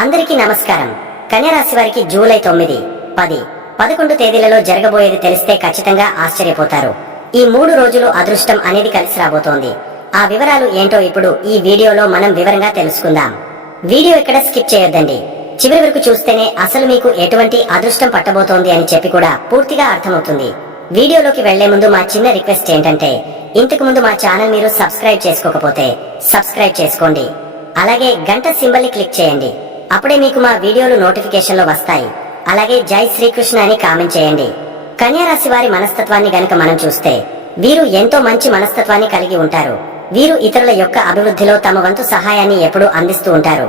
అందరికీ నమస్కారం. కన్యా రాశి వారికి జూలై 9, 10, 11 తేదీలలో జరగబోయేది తెలిస్తే ఖచ్చితంగా ఆశ్చర్యపోతారు. ఈ 3 రోజులు అదృష్టం అనేది కలిసి రాబోతోంది. ఆ వివరాలు ఏంటో ఇప్పుడు ఈ వీడియోలో మనం వివరంగా తెలుసుకుందాం. వీడియో ఇక్కడ స్కిప్ చేయొద్దండి. చివరి వరకు చూస్తేనే అసలు మీకు ఎటువంటి అదృష్టం పట్టబోతోంది అని చెప్పి కూడా పూర్తిగా అర్థమవుతుంది. వీడియోలోకి వెళ్లే ముందు మా చిన్న రిక్వెస్ట్ ఏంటంటే, ఇంతకు ముందు మా ఛానల్ మీరు సబ్స్క్రైబ్ చేసుకోకపోతే సబ్స్క్రైబ్ చేసుకోండి. అలాగే గంట సింబల్ ని క్లిక్ చేయండి. అప్పుడే మీకు మా వీడియోలు నోటిఫికేషన్లో వస్తాయి. అలాగే జై శ్రీకృష్ణ అని కామెంట్ చేయండి. కన్యా రాశి వారి మనస్తత్వాన్ని గనక మనం చూస్తే, వీరు ఎంతో మంచి మనస్తత్వాన్ని కలిగి ఉంటారు. వీరు ఇతరుల యొక్క అభివృద్ధిలో తమ వంతు సహాయాన్ని ఎప్పుడూ అందిస్తూ ఉంటారు.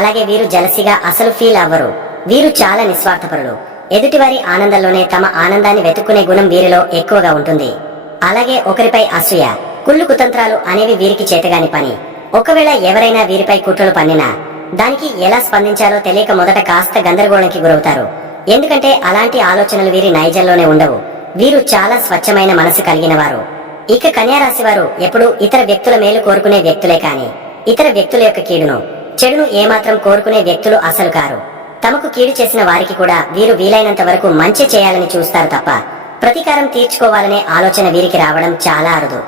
అలాగే వీరు జలసిగా అసలు ఫీల్ అవ్వరు. వీరు చాలా నిస్వార్థపరులు. ఎదుటివారి ఆనందంలోనే తమ ఆనందాన్ని వెతుక్కునే గుణం వీరిలో ఎక్కువగా ఉంటుంది. అలాగే ఒకరిపై అసూయ, కుళ్ళు కుతంత్రాలు అనేవి వీరికి చేతగాని పని. ఒకవేళ ఎవరైనా వీరిపై కుట్రలు పన్నినా దానికి ఎలా స్పందించాలో తెలియక మొదట కాస్త గందరగోళానికి గురవుతారు. ఎందుకంటే అలాంటి ఆలోచనలు వీరి నైజంలోనే ఉండవు. వీరు చాలా స్వచ్ఛమైన మనసు కలిగిన వారు. ఇక కన్యా రాశి వారు ఎప్పుడూ ఇతర వ్యక్తుల మేలు కోరుకునే వ్యక్తులే కాని ఇతర వ్యక్తుల యొక్క కీడును, చెడును ఏమాత్రం కోరుకునే వ్యక్తులు అసలు కారు. తమకు కీడు చేసిన వారికి కూడా వీరు వీలైనంత వరకు మంచి చేయాలని చూస్తారు తప్ప ప్రతీకారం తీర్చుకోవాలనే ఆలోచన వీరికి రావడం చాలా అరుదు.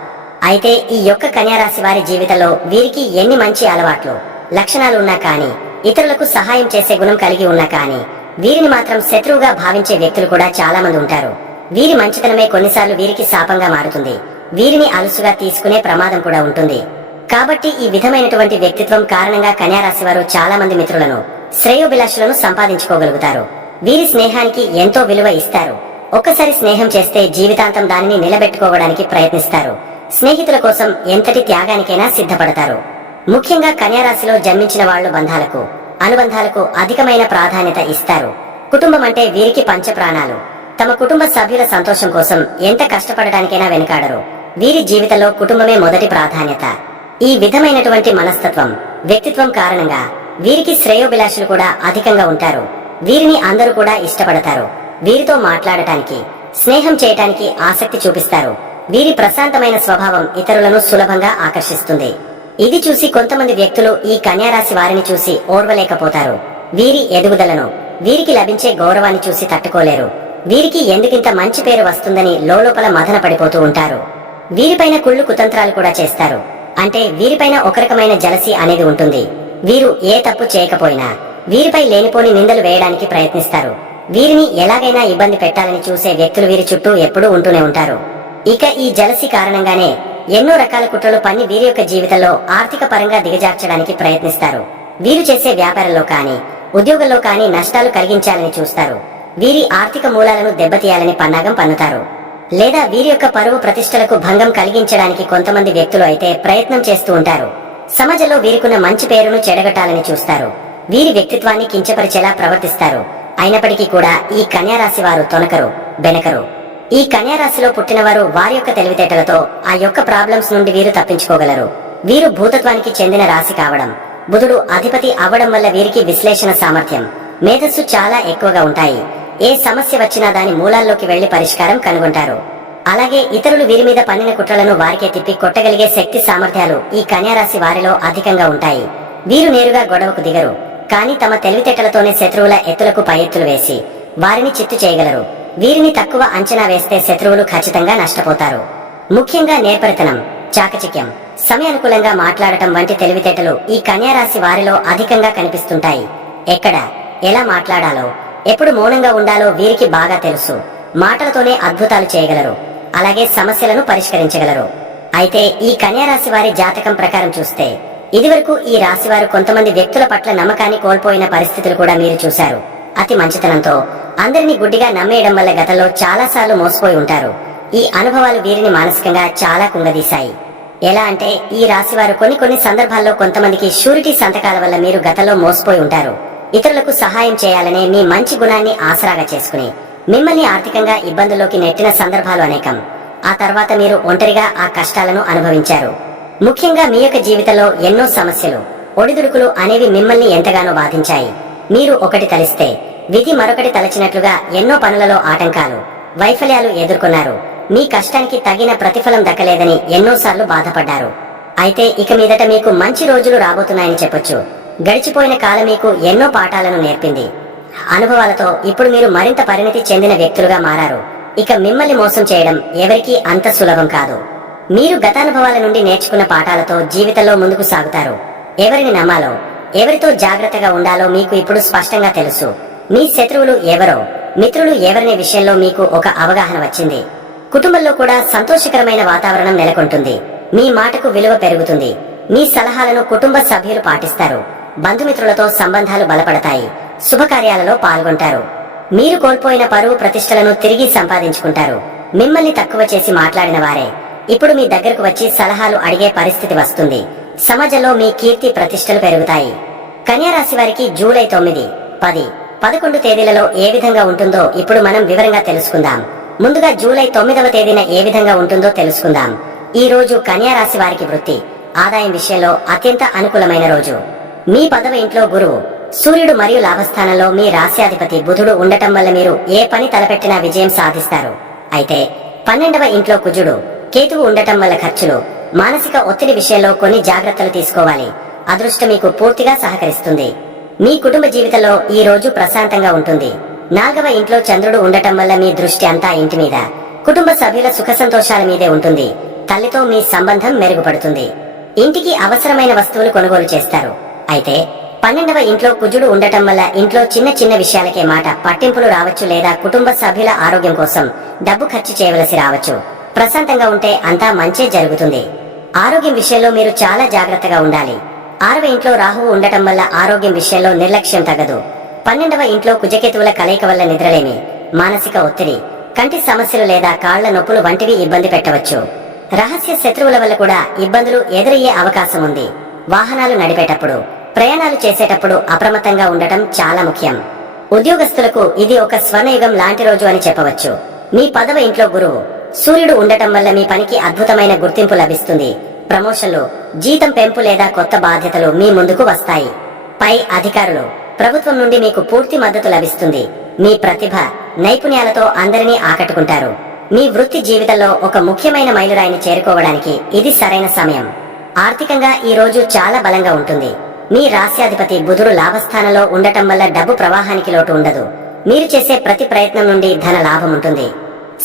అయితే ఈ యొక్క కన్యా రాశి వారి జీవితంలో వీరికి ఎన్ని మంచి అలవాట్లు, లక్షణాలు ఉన్నా కానీ, ఇతరులకు సహాయం చేసే గుణం కలిగి ఉన్నా కానీ, వీరిని మాత్రం శత్రువుగా భావించే వ్యక్తులు కూడా చాలా మంది ఉంటారు. వీరి మంచితనమే కొన్నిసార్లు వీరికి శాపంగా మారుతుంది. వీరిని అలుసుగా తీసుకునే ప్రమాదం కూడా ఉంటుంది. కాబట్టి ఈ విధమైనటువంటి వ్యక్తిత్వం కారణంగా కన్యా రాశి వారు చాలా మంది మిత్రులను, శ్రేయోభిలాషులను సంపాదించుకోగలుగుతారు. వీరి స్నేహానికి ఎంతో విలువ ఇస్తారు. ఒక్కసారి స్నేహం చేస్తే జీవితాంతం దానిని నిలబెట్టుకోవడానికి ప్రయత్నిస్తారు. స్నేహితుల కోసం ఎంతటి త్యాగానికైనా సిద్ధపడతారు. ముఖ్యంగా కన్యా రాశిలో జన్మించిన వాళ్లు బంధాలకు, అనుబంధాలకు అధికమైన ప్రాధాన్యత ఇస్తారు. కుటుంబం అంటే వీరికి పంచప్రాణాలు. తమ కుటుంబ సభ్యుల సంతోషం కోసం ఎంత కష్టపడటానికైనా వెనుకాడరు. వీరి జీవితంలో కుటుంబమే మొదటి ప్రాధాన్యత. ఈ విధమైనటువంటి మనస్తత్వం, వ్యక్తిత్వం కారణంగా వీరికి శ్రేయోభిలాషులు కూడా అధికంగా ఉంటారు. వీరిని అందరూ కూడా ఇష్టపడతారు. వీరితో మాట్లాడటానికి, స్నేహం చేయటానికి ఆసక్తి చూపిస్తారు. వీరి ప్రశాంతమైన స్వభావం ఇతరులను సులభంగా ఆకర్షిస్తుంది. ఇది చూసి కొంతమంది వ్యక్తులు ఈ కన్యా రాశి వారిని చూసి ఓర్వలేకపోతారు. వీరి ఎదుగుదలను, వీరికి లభించే గౌరవాన్ని చూసి తట్టుకోలేరు. వీరికి ఎందుకింత మంచి పేరు వస్తుందని లోలోపల మదన పడిపోతూ ఉంటారు. వీరిపైన కుళ్ళు కుతంత్రాలు కూడా చేస్తారు. అంటే వీరిపైన ఒక రకమైన జలసి అనేది ఉంటుంది. వీరు ఏ తప్పు చేయకపోయినా వీరిపై లేనిపోని నిందలు వేయడానికి ప్రయత్నిస్తారు. వీరిని ఎలాగైనా ఇబ్బంది పెట్టాలని చూసే వ్యక్తులు వీరి చుట్టూ ఎప్పుడూ ఉంటూనే ఉంటారు. ఇక ఈ జలసి కారణంగానే ఎన్నో రకాల కుట్రలు పన్ని వీరి యొక్క జీవితంలో ఆర్థిక పరంగా దిగజార్చడానికి ప్రయత్నిస్తారు. వీరు చేసే వ్యాపారంలో కానీ, ఉద్యోగంలో కానీ నష్టాలు కలిగించాలని చూస్తారు. వీరి ఆర్థిక మూలాలను దెబ్బతీయాలని పన్నాగం పన్నుతారు. లేదా వీరి యొక్క పరువు ప్రతిష్టలకు భంగం కలిగించడానికి కొంతమంది వ్యక్తులు అయితే ప్రయత్నం చేస్తూ ఉంటారు. సమాజంలో వీరికున్న మంచి పేరును చెడగొట్టాలని చూస్తారు. వీరి వ్యక్తిత్వాన్ని కించపరిచేలా ప్రవర్తిస్తారు. అయినప్పటికీ కూడా ఈ కన్యా రాశి వారు తొనకరు, బెనకరు. ఈ కన్యా రాశిలో పుట్టినవారు వారి యొక్క తెలివితేటలతో ఆ యొక్క ప్రాబ్లమ్స్ నుండి వీరు తప్పించుకోగలరు. వీరు భూతత్వానికి చెందిన రాశి కావడం, బుధుడు అధిపతి అవ్వడం వల్ల వీరికి విశ్లేషణ సామర్థ్యం, మేధస్సు చాలా ఎక్కువగా ఉంటాయి. ఏ సమస్య వచ్చినా దాని మూలాల్లోకి వెళ్లి పరిష్కారం కనుగొంటారు. అలాగే ఇతరులు వీరి మీద పన్నిన కుట్రలను వారికే తిప్పి కొట్టగలిగే శక్తి సామర్థ్యాలు ఈ కన్యా రాశి వారిలో అధికంగా ఉంటాయి. వీరు నేరుగా గొడవకు దిగరు. కానీ తమ తెలివితేటలతోనే శత్రువుల ఎత్తులకు పై ఎత్తులు వేసి వారిని చిత్తు చేయగలరు. వీరిని తక్కువ అంచనా వేస్తే శత్రువులు ఖచ్చితంగా నష్టపోతారు. ముఖ్యంగా నేర్పరితనం, చాకచక్యం, సమయానుకూలంగా మాట్లాడటం వంటి తెలివితేటలు ఈ కన్యా రాశి వారిలో అధికంగా కనిపిస్తుంటాయి. ఎక్కడ ఎలా మాట్లాడాలో, ఎప్పుడు మౌనంగా ఉండాలో వీరికి బాగా తెలుసు. మాటలతోనే అద్భుతాలు చేయగలరు. అలాగే సమస్యలను పరిష్కరించగలరు. అయితే ఈ కన్యా రాశి వారి జాతకం ప్రకారం చూస్తే, ఇదివరకు ఈ రాశివారు కొంతమంది వ్యక్తుల పట్ల నమ్మకాన్ని కోల్పోయిన పరిస్థితులు కూడా మీరు చూశారు. అతి మంచితనంతో అందరినీ గుడ్డిగా నమ్మేయడం వల్ల గతంలో చాలా సార్లు మోసపోయి ఉంటారు. ఈ అనుభవాలు వీరిని మానసికంగా చాలా కుంగదీశాయి. ఎలా అంటే ఈ రాశివారు కొన్ని సందర్భాల్లో కొంతమందికి షూరిటీ సంతకాల వల్ల మీరు గతంలో మోసపోయి ఉంటారు. ఇతరులకు సహాయం చేయాలనే మీ మంచి గుణాన్ని ఆసరాగా చేసుకుని మిమ్మల్ని ఆర్థికంగా ఇబ్బందుల్లోకి నెట్టిన సందర్భాలు అనేకం. ఆ తర్వాత మీరు ఒంటరిగా ఆ కష్టాలను అనుభవించారు. ముఖ్యంగా మీ యొక్క జీవితంలో ఎన్నో సమస్యలు, ఒడిదుడుకులు అనేవి మిమ్మల్ని ఎంతగానో బాధించాయి. మీరు ఒకటి తలిస్తే విధి మరొకటి తలచినట్లుగా ఎన్నో పనులలో ఆటంకాలు, వైఫల్యాలు ఎదుర్కొన్నారు. మీ కష్టానికి తగిన ప్రతిఫలం దక్కలేదని ఎన్నోసార్లు బాధపడ్డారు. అయితే ఇక మీదట మీకు మంచి రోజులు రాబోతున్నాయని చెప్పొచ్చు. గడిచిపోయిన కాలం మీకు ఎన్నో పాఠాలను నేర్పింది. అనుభవాలతో ఇప్పుడు మీరు మరింత పరిణతి చెందిన వ్యక్తులుగా మారారు. ఇక మిమ్మల్ని మోసం చేయడం ఎవరికీ అంత సులభం కాదు. మీరు గతానుభవాల నుండి నేర్చుకున్న పాఠాలతో జీవితంలో ముందుకు సాగుతారు. ఎవరిని నమ్మాలో, ఎవరితో జాగ్రత్తగా ఉండాలో మీకు ఇప్పుడు స్పష్టంగా తెలుసు. మీ శత్రువులు ఎవరో, మిత్రులు ఎవరనే విషయంలో మీకు ఒక అవగాహన వచ్చింది. కుటుంబంలో కూడా సంతోషకరమైన వాతావరణం నెలకొంటుంది. మీ మాటకు విలువ పెరుగుతుంది. మీ సలహాలను కుటుంబ సభ్యులు పాటిస్తారు. బంధుమిత్రులతో సంబంధాలు బలపడతాయి. శుభకార్యాలలో పాల్గొంటారు. మీరు కోల్పోయిన పరువు ప్రతిష్టలను తిరిగి సంపాదించుకుంటారు. మిమ్మల్ని తక్కువ చేసి మాట్లాడిన వారే ఇప్పుడు మీ దగ్గరకు వచ్చి సలహాలు అడిగే పరిస్థితి వస్తుంది. సమాజంలో మీ కీర్తి ప్రతిష్టలు పెరుగుతాయి. కన్యా రాశి వారికి జూలై 9, 10, 11 తేదీలలో ఏ విధంగా ఉంటుందో ఇప్పుడు మనం వివరంగా తెలుసుకుందాం. ముందుగా జూలై 9వ తేదీన ఏ విధంగా ఉంటుందో తెలుసుకుందాం. ఈ రోజు కన్యా రాశి వారికి వృత్తి, ఆదాయం విషయంలో అత్యంత అనుకూలమైన రోజు. మీ 10వ ఇంట్లో గురువు, సూర్యుడు మరియు లాభస్థానంలో మీ రాశ్యాధిపతి బుధుడు ఉండటం వల్ల మీరు ఏ పని తలపెట్టినా విజయం సాధిస్తారు. అయితే 12వ ఇంట్లో కుజుడు, కేతువు ఉండటం వల్ల ఖర్చులు, మానసిక ఒత్తిడి విషయంలో కొన్ని జాగ్రత్తలు తీసుకోవాలి. అదృష్టం మీకు పూర్తిగా సహకరిస్తుంది. మీ కుటుంబ జీవితంలో ఈ రోజు ప్రశాంతంగా ఉంటుంది. 4వ ఇంట్లో చంద్రుడు ఉండటం వల్ల మీ దృష్టి అంతా ఇంటి మీద, కుటుంబ సభ్యుల సుఖ సంతోషాల మీదే ఉంటుంది. తల్లితో మీ సంబంధం మెరుగుపడుతుంది. ఇంటికి అవసరమైన వస్తువులు కొనుగోలు చేస్తారు. అయితే 12వ ఇంట్లో కుజుడు ఉండటం వల్ల ఇంట్లో చిన్న చిన్న విషయాలకే మాట పట్టింపులు రావచ్చు, లేదా కుటుంబ సభ్యుల ఆరోగ్యం కోసం డబ్బు ఖర్చు చేయవలసి రావచ్చు. ప్రశాంతంగా ఉంటే అంతా మంచే జరుగుతుంది. ఆరోగ్యం విషయంలో మీరు చాలా జాగ్రత్తగా ఉండాలి. 6వ ఇంట్లో రాహువు ఉండటం వల్ల ఆరోగ్యం విషయంలో నిర్లక్ష్యం తగదు. 12వ ఇంట్లో కుజకేతువుల కలయిక వల్ల నిద్రలేమి, మానసిక ఒత్తిడి, కంటి సమస్యలు లేదా కాళ్ల నొప్పులు వంటివి ఇబ్బంది పెట్టవచ్చు. రహస్య శత్రువుల వల్ల కూడా ఇబ్బందులు ఎదురయ్యే అవకాశం ఉంది. వాహనాలు నడిపేటప్పుడు, ప్రయాణాలు చేసేటప్పుడు అప్రమత్తంగా ఉండటం చాలా ముఖ్యం. ఉద్యోగస్తులకు ఇది ఒక స్వర్ణయుగం లాంటి రోజు అని చెప్పవచ్చు. మీ 10వ ఇంట్లో గురువు, సూర్యుడు ఉండటం వల్ల మీ పనికి అద్భుతమైన గుర్తింపు లభిస్తుంది. ప్రమోషన్లు, జీతం పెంపు లేదా కొత్త బాధ్యతలు మీ ముందుకు వస్తాయి. పై అధికారులు, ప్రభుత్వం నుండి మీకు పూర్తి మద్దతు లభిస్తుంది. మీ ప్రతిభ, నైపుణ్యాలతో అందరినీ ఆకట్టుకుంటారు. మీ వృత్తి జీవితంలో ఒక ముఖ్యమైన మైలురాయిని చేరుకోవడానికి ఇది సరైన సమయం. ఆర్థికంగా ఈ రోజు చాలా బలంగా ఉంటుంది. మీ రాశ్యాధిపతి బుధుడు లాభస్థానంలో ఉండటం వల్ల డబ్బు ప్రవాహానికి లోటు ఉండదు. మీరు చేసే ప్రతి ప్రయత్నం నుండి ధన లాభం ఉంటుంది.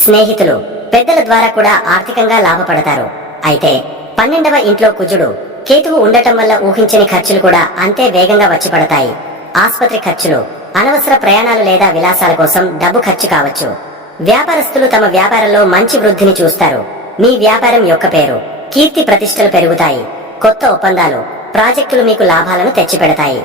స్నేహితులు, పెద్దల ద్వారా కూడా ఆర్థికంగా లాభపడతారు. అయితే 12వ ఇంట్లో కుజుడు, కేతువు ఉండటం వల్ల ఊహించని ఖర్చులు కూడా అంతే వేగంగా వచ్చి పడతాయి. ఆస్పత్రి ఖర్చులు, అనవసర ప్రయాణాలు లేదా విలాసాల కోసం డబ్బు ఖర్చు కావచ్చు. వ్యాపారస్తులు తమ వ్యాపారంలో మంచి వృద్ధిని చూస్తారు. మీ వ్యాపారం యొక్క పేరు, కీర్తి ప్రతిష్టలు పెరుగుతాయి. కొత్త ఒప్పందాలు, ప్రాజెక్టులు మీకు లాభాలను తెచ్చిపెడతాయి.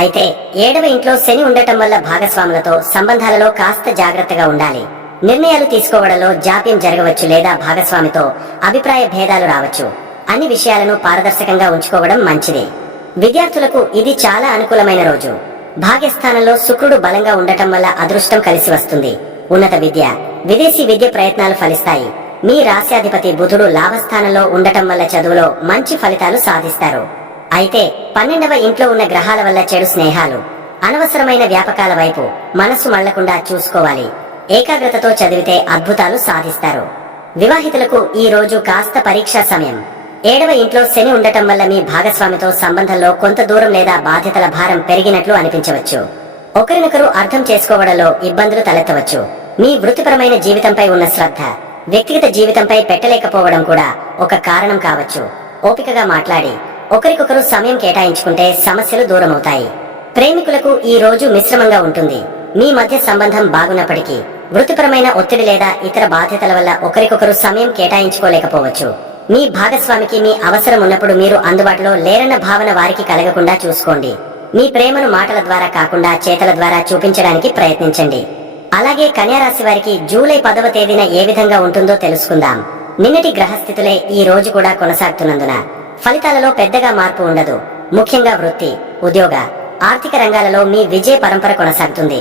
అయితే 7వ ఇంట్లో శని ఉండటం వల్ల భాగస్వాములతో సంబంధాలలో కాస్త జాగ్రత్తగా ఉండాలి. నిర్ణయాలు తీసుకోవడంలో జాప్యం జరగవచ్చు, లేదా భాగస్వామితో అభిప్రాయ భేదాలు రావచ్చు. అన్ని విషయాలను పారదర్శకంగా ఉంచుకోవడం మంచిది. విద్యార్థులకు ఇది చాలా అనుకూలమైన రోజు. భాగ్యస్థానంలో శుక్రుడు బలంగా ఉండటం వల్ల అదృష్టం కలిసి వస్తుంది. ఉన్నత విద్య, విదేశీ విద్య ప్రయత్నాలు ఫలిస్తాయి. మీ రాశ్యాధిపతి బుధుడు లాభస్థానంలో ఉండటం వల్ల చదువులో మంచి ఫలితాలు సాధిస్తారు. అయితే 12వ ఇంట్లో ఉన్న గ్రహాల వల్ల చెడు స్నేహాలు, అనవసరమైన వ్యాపకాల వైపు మనసు మళ్లకుండా చూసుకోవాలి. ఏకాగ్రతతో చదివితే అద్భుతాలు సాధిస్తారు. వివాహితులకు ఈ రోజు కాస్త పరీక్షా సమయం. 7వ ఇంట్లో శని ఉండటం వల్ల మీ భాగస్వామితో సంబంధంలో కొంత దూరం లేదా బాధ్యతల భారం పెరిగినట్లు అనిపించవచ్చు. ఒకరినొకరు అర్థం చేసుకోవడంలో ఇబ్బందులు తలెత్తవచ్చు. మీ వృత్తిపరమైన జీవితంపై ఉన్న శ్రద్ధ, వ్యక్తిగత జీవితంపై పెట్టలేకపోవడం కూడా ఒక కారణం కావచ్చు. ఓపికగా మాట్లాడి ఒకరికొకరు సమయం కేటాయించుకుంటే సమస్యలు దూరమవుతాయి. ప్రేమికులకు ఈ రోజు మిశ్రమంగా ఉంటుంది. మీ మధ్య సంబంధం బాగున్నప్పటికీ వృత్తిపరమైన ఒత్తిడి లేదా ఇతర బాధ్యతల వల్ల ఒకరికొకరు సమయం కేటాయించుకోలేకపోవచ్చు. మీ భాగస్వామికి మీ అవసరం ఉన్నప్పుడు మీరు అందుబాటులో లేరన్న భావన వారికి కలగకుండా చూసుకోండి. మీ ప్రేమను మాటల ద్వారా కాకుండా చేతల ద్వారా చూపించడానికి ప్రయత్నించండి. అలాగే కన్యారాశి వారికి జూలై 10వ తేదీన ఏ విధంగా ఉంటుందో తెలుసుకుందాం. నిన్నటి గ్రహస్థితులే ఈ రోజు కూడా కొనసాగుతున్నందున ఫలితాలలో పెద్దగా మార్పు ఉండదు. ముఖ్యంగా వృత్తి, ఉద్యోగ, ఆర్థిక రంగాలలో మీ విజయ పరంపర కొనసాగుతుంది.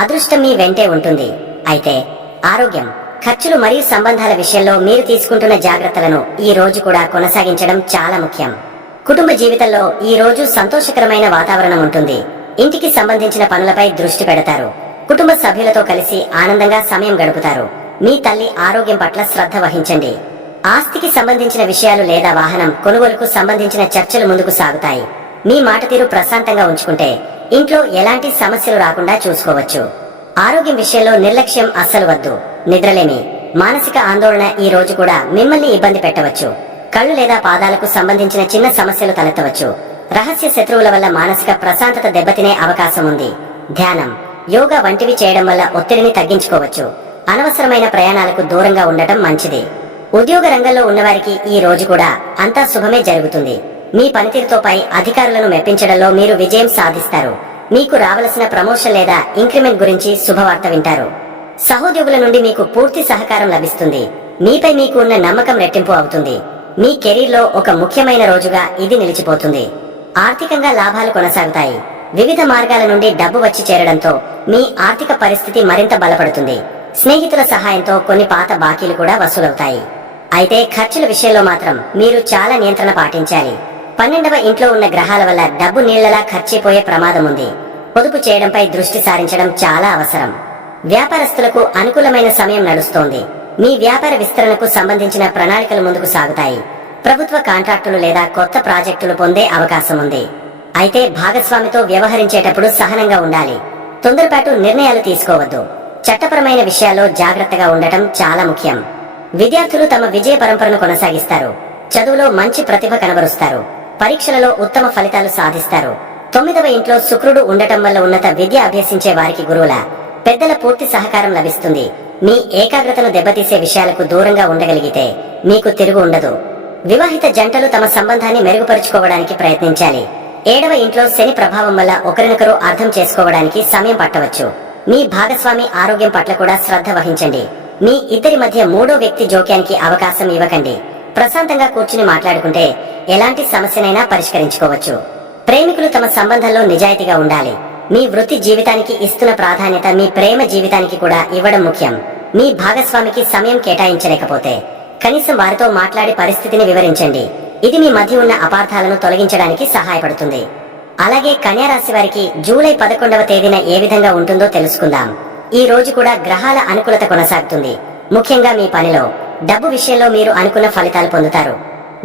అదృష్టం మీ వెంటే ఉంటుంది. అయితే ఆరోగ్యం, ఖర్చులు మరియు సంబంధాల విషయంలో మీరు తీసుకుంటున్న జాగ్రత్తలను ఈ రోజు కూడా కొనసాగించడం చాలా ముఖ్యం. కుటుంబ జీవితంలో ఈ రోజు సంతోషకరమైన వాతావరణం ఉంటుంది. ఇంటికి సంబంధించిన పనులపై దృష్టి పెడతారు. కుటుంబ సభ్యులతో కలిసి ఆనందంగా సమయం గడుపుతారు. మీ తల్లి ఆరోగ్యం పట్ల శ్రద్ధ వహించండి. ఆస్తికి సంబంధించిన విషయాలు లేదా వాహనం కొనుగోలుకు సంబంధించిన చర్చలు ముందుకు సాగుతాయి. మీ మాట తీరు ప్రశాంతంగా ఉంచుకుంటే ఇంట్లో ఎలాంటి సమస్యలు రాకుండా చూసుకోవచ్చు. ఆరోగ్యం విషయంలో నిర్లక్ష్యం అస్సలు వద్దు. నిద్రలేమి, మానసిక ఆందోళన ఈ రోజు కూడా మిమ్మల్ని ఇబ్బంది పెట్టవచ్చు. కళ్ళు లేదా పాదాలకు సంబంధించిన చిన్న సమస్యలు తలెత్తవచ్చు. రహస్య శత్రువుల వల్ల మానసిక ప్రశాంతత దెబ్బతినే అవకాశం ఉంది. ధ్యానం, యోగా వంటివి చేయడం వల్ల ఒత్తిడిని తగ్గించుకోవచ్చు. అనవసరమైన ప్రయాణాలకు దూరంగా ఉండటం మంచిది. ఉద్యోగ రంగంలో ఉన్నవారికి ఈ రోజు కూడా అంతా శుభమే జరుగుతుంది. మీ పనితీరుతో పై అధికారులను మెప్పించడంలో మీరు విజయం సాధిస్తారు. మీకు రావలసిన ప్రమోషన్ లేదా ఇంక్రిమెంట్ గురించి శుభవార్త వింటారు. సహోద్యోగుల నుండి మీకు పూర్తి సహకారం లభిస్తుంది. మీపై మీకు ఉన్న నమ్మకం రెట్టింపు అవుతుంది. మీ కెరీర్లో ఒక ముఖ్యమైన రోజుగా ఇది నిలిచిపోతుంది. ఆర్థికంగా లాభాలు కొనసాగుతాయి. వివిధ మార్గాల నుండి డబ్బు వచ్చి చేరడంతో మీ ఆర్థిక పరిస్థితి మరింత బలపడుతుంది. స్నేహితుల సహాయంతో కొన్ని పాత బాకీలు కూడా వసూలవుతాయి. అయితే ఖర్చుల విషయంలో మాత్రం మీరు చాలా నియంత్రణ పాటించాలి. 12వ ఇంట్లో ఉన్న గ్రహాల వల్ల డబ్బు నీళ్లలా ఖర్చయిపోయే ప్రమాదం ఉంది. పొదుపు చేయడంపై దృష్టి సారించడం చాలా అవసరం. వ్యాపారస్తులకు అనుకూలమైన సమయం నడుస్తోంది. మీ వ్యాపార విస్తరణకు సంబంధించిన ప్రణాళికలు ముందుకు సాగుతాయి. ప్రభుత్వ కాంట్రాక్టులు లేదా కొత్త ప్రాజెక్టులు పొందే అవకాశం ఉంది. అయితే భాగస్వామితో వ్యవహరించేటప్పుడు సహనంగా ఉండాలి. తొందరపాటు నిర్ణయాలు తీసుకోవద్దు. చట్టపరమైన విషయాల్లో జాగ్రత్తగా ఉండటం చాలా ముఖ్యం. విద్యార్థులు తమ విజయ పరంపరను కొనసాగిస్తారు. చదువులో మంచి ప్రతిభ కనబరుస్తారు. పరీక్షలలో ఉత్తమ ఫలితాలు సాధిస్తారు. 9వ ఇంట్లో శుక్రుడు ఉండటం వల్ల ఉన్నత విద్య అభ్యసించే వారికి గురువుల, పెద్దల పూర్తి సహకారం లభిస్తుంది. మీ ఏకాగ్రతను దెబ్బతీసే విషయాలకు దూరంగా ఉండగలిగితే మీకు తిరుగు ఉండదు. వివాహిత జంటలు తమ సంబంధాన్ని మెరుగుపరుచుకోవడానికి ప్రయత్నించాలి. 7వ ఇంట్లో శని ప్రభావం వల్ల ఒకరినొకరు అర్థం చేసుకోవడానికి సమయం పట్టవచ్చు. మీ భాగస్వామి ఆరోగ్యం పట్ల కూడా శ్రద్ధ వహించండి. మీ ఇద్దరి మధ్య మూడో వ్యక్తి జోక్యానికి అవకాశం ఇవ్వకండి. ప్రశాంతంగా కూర్చుని మాట్లాడుకుంటే ఎలాంటి సమస్యనైనా పరిష్కరించుకోవచ్చు. ప్రేమికులు తమ సంబంధంలో నిజాయితీగా ఉండాలి. మీ వృత్తి జీవితానికి ఇస్తున్న ప్రాధాన్యత మీ ప్రేమ జీవితానికి కూడా ఇవ్వడం ముఖ్యం. మీ భాగస్వామికి సమయం కేటాయించలేకపోతే కనీసం వారితో మాట్లాడి పరిస్థితిని వివరించండి. ఇది మీ మధ్య ఉన్న అపార్థాలను తొలగించడానికి సహాయపడుతుంది. అలాగే కన్యా రాశి వారికి జూలై 11వ తేదీన ఏ విధంగా ఉంటుందో తెలుసుకుందాం. ఈ రోజు కూడా గ్రహాల అనుకూలత కొనసాగుతుంది. ముఖ్యంగా మీ పనిలో, డబ్బు విషయంలో మీరు అనుకున్న ఫలితాలు పొందుతారు.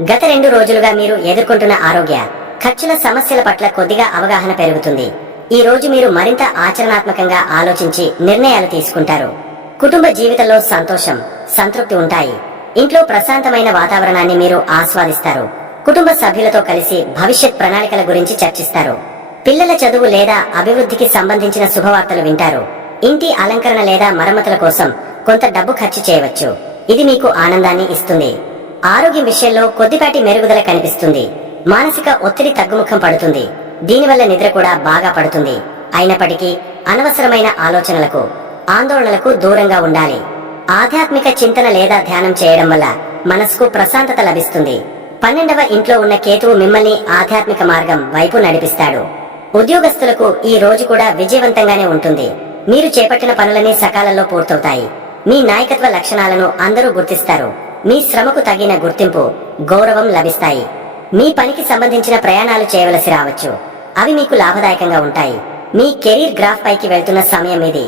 గత 2 రోజులుగా మీరు ఎదుర్కొంటున్న ఆరోగ్య, ఖర్చుల సమస్యల పట్ల కొద్దిగా అవగాహన పెరుగుతుంది. ఈ రోజు మీరు మరింత ఆచరణాత్మకంగా ఆలోచించి నిర్ణయాలు తీసుకుంటారు. కుటుంబ జీవితంలో సంతోషం, సంతృప్తి ఉంటాయి. ఇంట్లో ప్రశాంతమైన వాతావరణాన్ని మీరు ఆస్వాదిస్తారు. కుటుంబ సభ్యులతో కలిసి భవిష్యత్ ప్రణాళికల గురించి చర్చిస్తారు. పిల్లల చదువు లేదా అభివృద్ధికి సంబంధించిన శుభవార్తలు వింటారు. ఇంటి అలంకరణ లేదా మరమ్మతుల కోసం కొంత డబ్బు ఖర్చు చేయవచ్చు. ఇది మీకు ఆనందాన్ని ఇస్తుంది. ఆరోగ్యం విషయంలో కొద్దిపాటి మెరుగుదల కనిపిస్తుంది. మానసిక ఒత్తిడి తగ్గుముఖం పడుతుంది. దీనివల్ల నిద్ర కూడా బాగా పడుతుంది. అయినప్పటికీ అనవసరమైన ఆలోచనలకు, ఆందోళనలకు దూరంగా ఉండాలి. ఆధ్యాత్మిక చింతన లేదా ధ్యానం చేయడం వల్ల మనసుకు ప్రశాంతత లభిస్తుంది. 12వ ఇంట్లో ఉన్న కేతువు మిమ్మల్ని ఆధ్యాత్మిక మార్గం వైపు నడిపిస్తాడు. ఉద్యోగస్తులకు ఈ రోజు కూడా విజయవంతంగానే ఉంటుంది. మీరు చేపట్టిన పనులన్నీ సకాలంలో పూర్తవుతాయి. మీ నాయకత్వ లక్షణాలను అందరూ గుర్తిస్తారు. మీ శ్రమకు తగిన గుర్తింపు, గౌరవం లభిస్తాయి. మీ పనికి సంబంధించిన ప్రయాణాలు చేయవలసి రావచ్చు. అవి మీకు లాభదాయకంగా ఉంటాయి. మీ కెరీర్ గ్రాఫ్ పైకి వెళ్తున్న సమయం ఇది.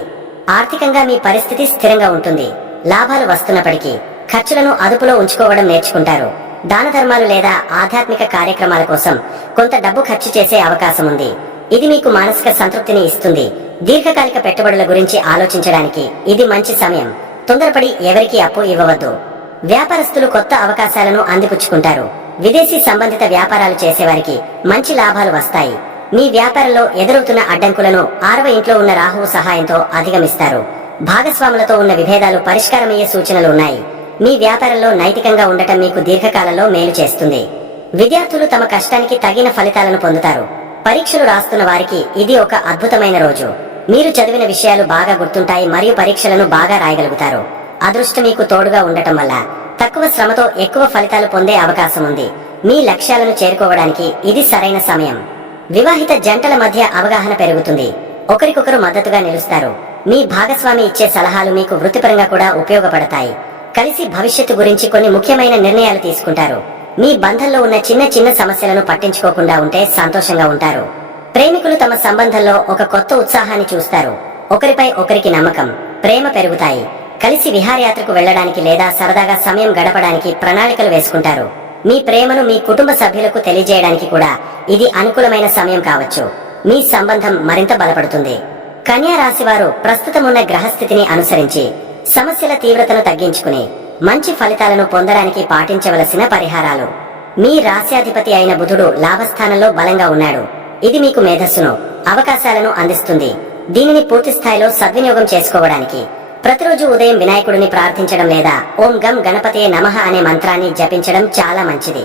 ఆర్థికంగా మీ పరిస్థితి స్థిరంగా ఉంటుంది. లాభాలు వస్తున్నప్పటికీ ఖర్చులను అదుపులో ఉంచుకోవడం నేర్చుకుంటారు. దాన ధర్మాలు లేదా ఆధ్యాత్మిక కార్యక్రమాల కోసం కొంత డబ్బు ఖర్చు చేసే అవకాశం ఉంది. ఇది మీకు మానసిక సంతృప్తిని ఇస్తుంది. దీర్ఘకాలిక పెట్టుబడుల గురించి ఆలోచించడానికి ఇది మంచి సమయం. తొందరపడి ఎవరికీ అప్పు ఇవ్వవద్దు. వ్యాపారస్తులు కొత్త అవకాశాలను అందిపుచ్చుకుంటారు. విదేశీ సంబంధిత వ్యాపారాలు చేసేవారికి మంచి లాభాలు వస్తాయి. మీ వ్యాపారంలో ఎదురవుతున్న అడ్డంకులను 6వ ఇంట్లో ఉన్న రాహువు సహాయంతో అధిగమిస్తారు. భాగస్వాములతో ఉన్న విభేదాలు పరిష్కారమయ్యే సూచనలు ఉన్నాయి. మీ వ్యాపారంలో నైతికంగా ఉండటం మీకు దీర్ఘకాలంలో మేలు చేస్తుంది. విద్యార్థులు తమ కష్టానికి తగిన ఫలితాలను పొందుతారు. పరీక్షలు రాస్తున్న వారికి ఇది ఒక అద్భుతమైన రోజు. మీరు చదివిన విషయాలు బాగా గుర్తుంటాయి మరియు పరీక్షలను బాగా రాయగలుగుతారు. అదృష్టం మీకు తోడుగా ఉండటం వల్ల తక్కువ శ్రమతో ఎక్కువ ఫలితాలు పొందే అవకాశం ఉంది. మీ లక్ష్యాలను చేరుకోవడానికి ఇది సరైన సమయం. వివాహిత జంటల మధ్య అవగాహన పెరుగుతుంది. ఒకరికొకరు మద్దతుగా నిలుస్తారు. మీ భాగస్వామి ఇచ్చే సలహాలు మీకు వృత్తిపరంగా కూడా ఉపయోగపడతాయి. కలిసి భవిష్యత్తు గురించి కొన్ని ముఖ్యమైన నిర్ణయాలు తీసుకుంటారు. మీ బంధంలో ఉన్న చిన్న చిన్న సమస్యలను పట్టించుకోకుండా ఉంటే సంతోషంగా ఉంటారు. ప్రేమికులు తమ సంబంధంలో ఒక కొత్త ఉత్సాహాన్ని చూస్తారు. ఒకరిపై ఒకరికి నమ్మకం, ప్రేమ పెరుగుతాయి. కలిసి విహారయాత్రకు వెళ్లడానికి లేదా సరదాగా సమయం గడపడానికి ప్రణాళికలు వేసుకుంటారు. మీ ప్రేమను మీ కుటుంబ సభ్యులకు తెలియజేయడానికి కూడా ఇది అనుకూలమైన సమయం కావచ్చు. మీ సంబంధం మరింత బలపడుతుంది. కన్యా రాశి వారు ప్రస్తుతమున్న గ్రహస్థితిని అనుసరించి సమస్యల తీవ్రతను తగ్గించుకుని మంచి ఫలితాలను పొందడానికి పాటించవలసిన పరిహారాలు. మీ రాశ్యాధిపతి అయిన బుధుడు లాభస్థానంలో బలంగా ఉన్నాడు. ఇది మీకు మేధస్సును, అవకాశాలను అందిస్తుంది. దీనిని పూర్తి స్థాయిలో సద్వినియోగం చేసుకోవడానికి ప్రతిరోజు ఉదయం వినాయకుడిని ప్రార్థించడం లేదా ఓం గం గణపతియే నమః అనే మంత్రాన్ని జపించడం చాలా మంచిది.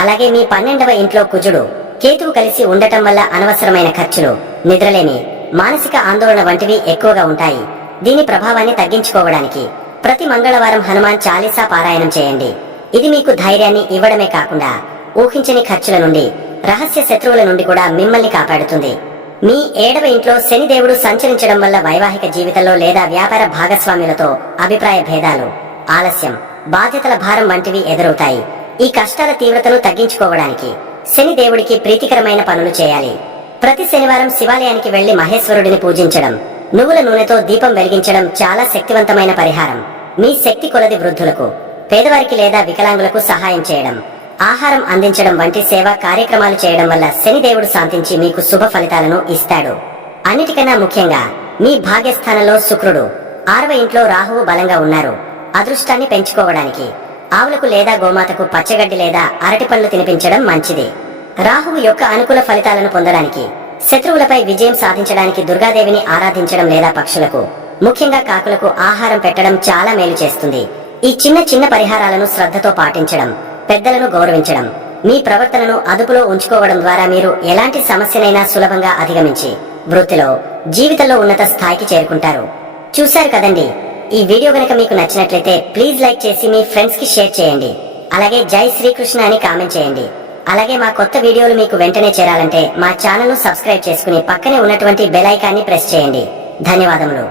అలాగే మీ 12వ ఇంట్లో కుజుడు, కేతువు కలిసి ఉండటం వల్ల అనవసరమైన ఖర్చులు, నిద్రలేమి, మానసిక ఆందోళన వంటివి ఎక్కువగా ఉంటాయి. దీని ప్రభావాన్ని తగ్గించుకోవడానికి ప్రతి మంగళవారం హనుమాన్ చాలీసా పారాయణం చేయండి. ఇది మీకు ధైర్యాన్ని ఇవ్వడమే కాకుండా ఊహించని ఖర్చుల నుండి, రహస్య శత్రువుల నుండి కూడా మిమ్మల్ని కాపాడుతుంది. మీ 7వ ఇంట్లో శనిదేవుడు సంచరించడం వల్ల వైవాహిక జీవితంలో లేదా వ్యాపార భాగస్వాములతో అభిప్రాయ భేదాలు, ఆలస్యం, బాధ్యతల భారం వంటివి ఎదురవుతాయి. ఈ కష్టాల తీవ్రతను తగ్గించుకోవడానికి శనిదేవుడికి ప్రీతికరమైన పనులు చేయాలి. ప్రతి శనివారం శివాలయానికి వెళ్లి మహేశ్వరుడిని పూజించడం, నువ్వుల నూనెతో దీపం వెలిగించడం చాలా శక్తివంతమైన పరిహారం. మీ శక్తి కొలది వృద్ధులకు, పేదవారికి లేదా వికలాంగులకు సహాయం చేయడం, ఆహారం అందించడం వంటి సేవా కార్యక్రమాలు చేయడం వల్ల శనిదేవుడు శాంతించి మీకు శుభ ఫలితాలను ఇస్తాడు. అన్నిటికన్నా ముఖ్యంగా మీ భాగ్యస్థానంలో శుక్రుడు, 6వ ఇంట్లో రాహువు బలంగా ఉన్నారు. అదృష్టాన్ని పెంచుకోవడానికి ఆవులకు లేదా గోమాతకు పచ్చగడ్డి లేదా అరటి పండ్లు తినిపించడం మంచిది. రాహువు యొక్క అనుకూల ఫలితాలను పొందడానికి, శత్రువులపై విజయం సాధించడానికి దుర్గాదేవిని ఆరాధించడం లేదా పక్షులకు, ముఖ్యంగా కాకులకు ఆహారం పెట్టడం చాలా మేలు చేస్తుంది. ఈ చిన్న చిన్న పరిహారాలను శ్రద్ధతో పాటించడం, పెద్దలను గౌరవించడం, మీ ప్రవర్తనను అదుపులో ఉంచుకోవడం ద్వారా మీరు ఎలాంటి సమస్యనైనా సులభంగా అధిగమించి వృత్తిలో, జీవితంలో ఉన్నత స్థాయికి చేరుకుంటారు. చూశారు కదండి. ఈ వీడియో గనక మీకు నచ్చినట్లయితే ప్లీజ్ లైక్ చేసి మీ ఫ్రెండ్స్ కి షేర్ చేయండి. అలాగే జై శ్రీకృష్ణ అని కామెంట్ చేయండి. అలాగే మా కొత్త వీడియోలు మీకు వెంటనే చేరాలంటే మా ఛానల్ ను సబ్స్క్రైబ్ చేసుకుని పక్కనే ఉన్నటువంటి బెల్ ఐకాన్ని ప్రెస్ చేయండి. ధన్యవాదములు.